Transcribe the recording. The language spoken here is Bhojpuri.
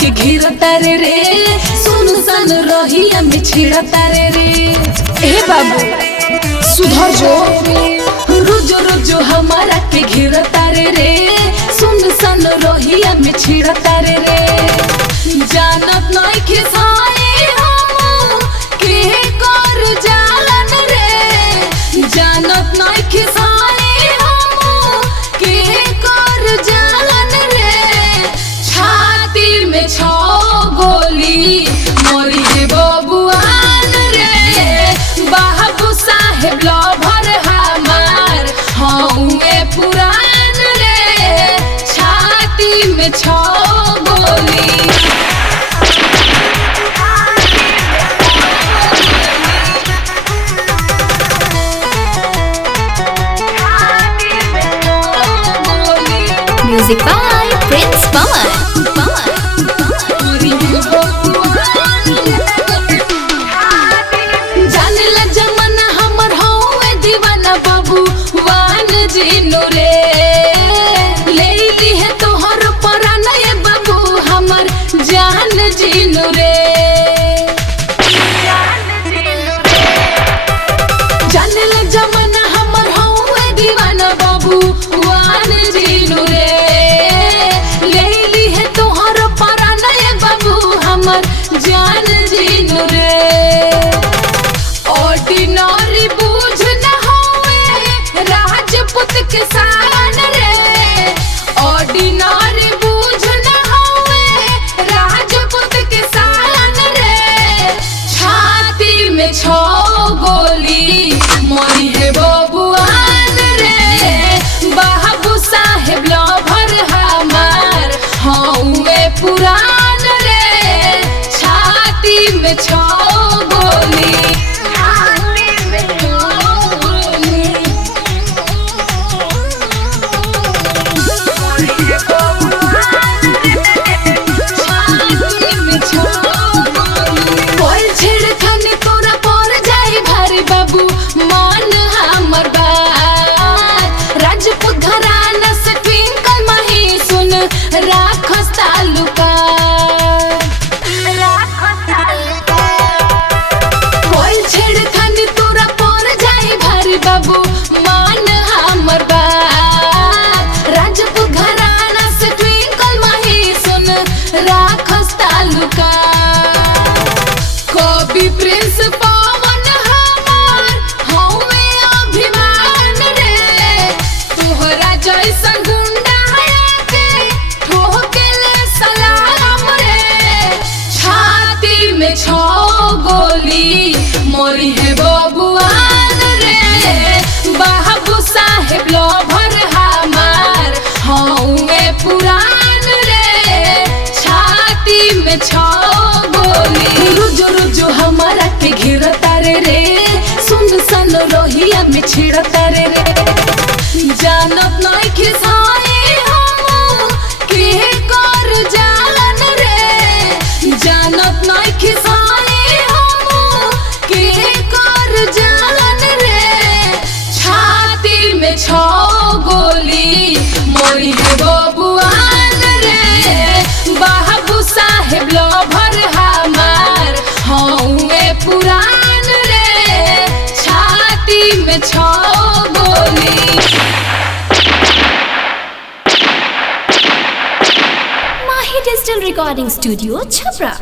के घेरता रे सुनसान रहिया में छिड़ता रे ए बाबू सुधर जो। रोजो रोजो हमारा के घेरता रे सुनसान रहिया में छिड़ता रे जानत नहीं खिसाए हम के कर जालन रे जानत नहीं खिसाए हम के कर जालन रे छाती में 6 गोली मोरी हे बबुआन रे बाबू साहेब लभर हमार हौवे पुरान रे छाती में 6 गोली। Music by Prince Pawan. जानला जमाना हमर हौवे दीवाना बाबू वान जीनो रे लेली है तोहर पराना ये बाबू हमर जान जीनो रे जानला जमाना हमर हौवे दीवाना बाबू वान जीनो रे लेली है तोहर पराना ये बाबू हमर जान जीनो रे ऑर्डिनरी बूझ न होवे राजपूत के शान रे ऑर्डिनरी बूझ न होवे राजपूत के शान रे छाती में 6 गोली मोरी हे बबुआन रे बाबू साहेब लभर हमार हौवे पुरान रे छाती में 6 गोली। राजपूत घराना से ट्विंकल माही सुन राखस तालुका कोई छेड़खानी तोरा पर जाई भारी बाबू मान हमर बात राजपूत घराना से ट्विंकल माही सुन राखस तालुका कवि प्रिंस पवन हमार हौवे अभिमान रे तोहरा जैसन गुंडा के ठोकेले सलाम रे छाती में 6 गोली मोरी हे बबुआन रे बाबू साहेब लभर हमार हौवे पुरान रे छाती में 6 गोली। रोजो रोजो हमारा के घेरता रे सुनसान रहिया में छिड़ता रे जानत नहीं खिसाए हम के कर जालन रे जानत नहीं खिसाए हम के कर जालन रे छाती में 6 गोली मोरी हे बबुआन रे बाबू साहेब लभर हमार हौवे पुरान रे छाती में 6 गोली। Mahi Digital Recording Studio, Chhapra.